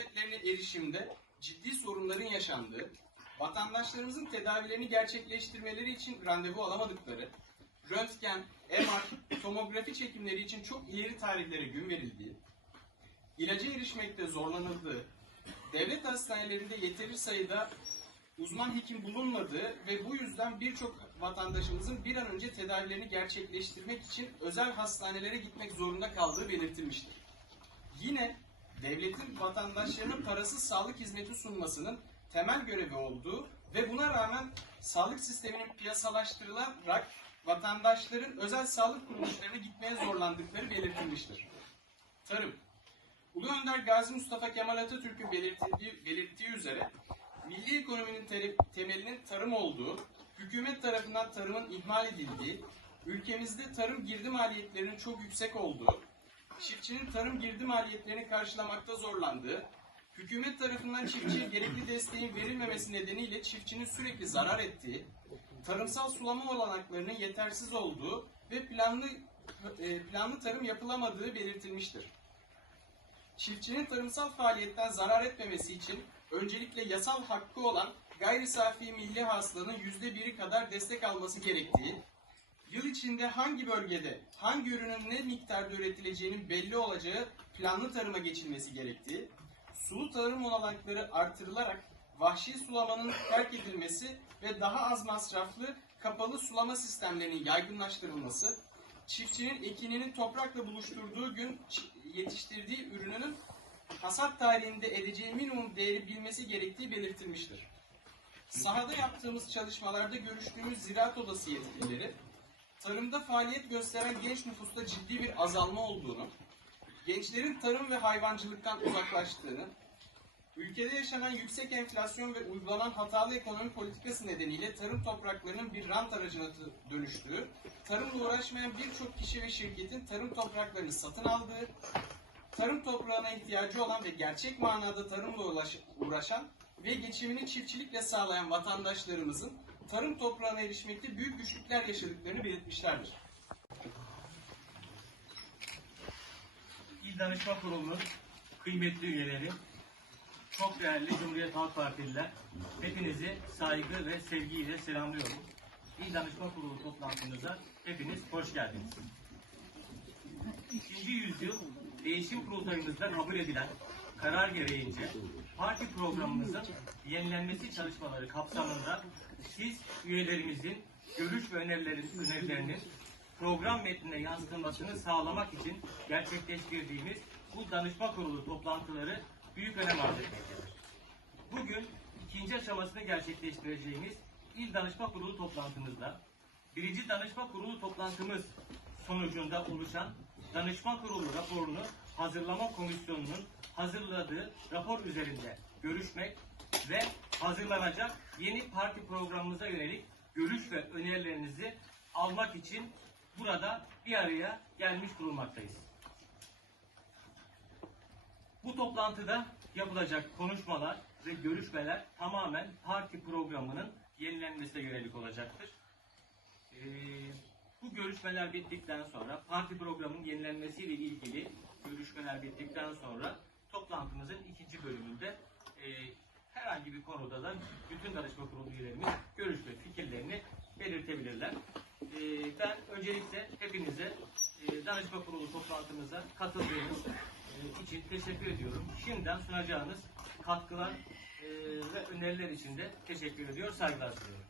hizmetlerine erişimde ciddi sorunların yaşandığı, vatandaşlarımızın tedavilerini gerçekleştirmeleri için randevu alamadıkları, röntgen, MR, tomografi çekimleri için çok ileri tarihlere gün verildiği, ilaca erişmekte zorlanıldığı, devlet hastanelerinde yeteri sayıda uzman hekim bulunmadığı ve bu yüzden birçok vatandaşımızın bir an önce tedavilerini gerçekleştirmek için özel hastanelere gitmek zorunda kaldığı belirtilmiştir. Yine devletin vatandaşlarına parasız sağlık hizmeti sunmasının temel görevi olduğu ve buna rağmen sağlık sisteminin piyasalaştırılarak vatandaşların özel sağlık kuruluşlarına gitmeye zorlandıkları belirtilmiştir. Tarım Ulu Önder Gazi Mustafa Kemal Atatürk'ün belirttiği, belirttiği üzere milli ekonominin te- temelinin tarım olduğu, hükümet tarafından tarımın ihmal edildiği, ülkemizde tarım girdi maliyetlerinin çok yüksek olduğu, çiftçinin tarım girdi maliyetlerini karşılamakta zorlandığı, hükümet tarafından çiftçiye gerekli desteğin verilmemesi nedeniyle çiftçinin sürekli zarar ettiği, tarımsal sulama olanaklarının yetersiz olduğu ve planlı e, planlı tarım yapılamadığı belirtilmiştir. Çiftçinin tarımsal faaliyetten zarar etmemesi için öncelikle yasal hakkı olan gayri safi milli hasılanın yüzde biri kadar destek alması gerektiği, yıl içinde hangi bölgede hangi ürünün ne miktarda üretileceğinin belli olacağı planlı tarıma geçilmesi gerektiği, sulu tarım olanakları artırılarak vahşi sulamanın terk edilmesi ve daha az masraflı kapalı sulama sistemlerinin yaygınlaştırılması, çiftçinin ekininin toprakla buluşturduğu gün yetiştirdiği ürününün hasat tarihinde edeceği minimum değeri bilmesi gerektiği belirtilmiştir. Sahada yaptığımız çalışmalarda görüştüğümüz ziraat odası yetkilileri, tarımda faaliyet gösteren genç nüfusta ciddi bir azalma olduğunu, gençlerin tarım ve hayvancılıktan uzaklaştığını, ülkede yaşanan yüksek enflasyon ve uygulanan hatalı ekonomi politikası nedeniyle tarım topraklarının bir rant aracına dönüştüğü, tarımla uğraşmayan birçok kişi ve şirketin tarım topraklarını satın aldığı, tarım toprağına ihtiyacı olan ve gerçek manada tarımla uğraşan ve geçimini çiftçilikle sağlayan vatandaşlarımızın tarım toprağına erişmekte büyük güçlükler yaşadıklarını belirtmişlerdir. İl Danışma Kurulu'nun kıymetli üyeleri, çok değerli Cumhuriyet Halk Partililer, hepinizi saygı ve sevgiyle selamlıyorum. İl Danışma Kurulu toplantımıza hepiniz hoş geldiniz. İkinci yüzyıl değişim kurultayımızda kabul edilen karar gereğince parti programımızın yenilenmesi çalışmaları kapsamında siz üyelerimizin görüş ve önerilerin, önerilerinin program metnine yansıtılmasını sağlamak için gerçekleştirdiğimiz bu danışma kurulu toplantıları büyük önem arz etmektedir. Bugün ikinci aşamasını gerçekleştireceğimiz İl Danışma Kurulu toplantımızda birinci danışma kurulu toplantımız sonucunda oluşan danışma kurulu raporunu hazırlama komisyonunun hazırladığı rapor üzerinde görüşmek ve hazırlanacak yeni parti programımıza yönelik görüş ve önerilerinizi almak için burada bir araya gelmiş bulunmaktayız. Bu toplantıda yapılacak konuşmalar ve görüşmeler tamamen parti programının yenilenmesine yönelik olacaktır. Ee, bu görüşmeler bittikten sonra parti programının yenilenmesiyle ilgili görüşmeler bittikten sonra toplantımızın ikinci bölümünde e, herhangi bir konuda da bütün danışma kurulu üyelerimiz görüş ve fikirlerini belirtebilirler. E, ben öncelikle hepinize e, danışma kurulu toplantımıza katıldığınız e, için teşekkür ediyorum. Şimdiden sunacağınız katkılar e, ve öneriler için de teşekkür ediyor, saygılar sunuyorum.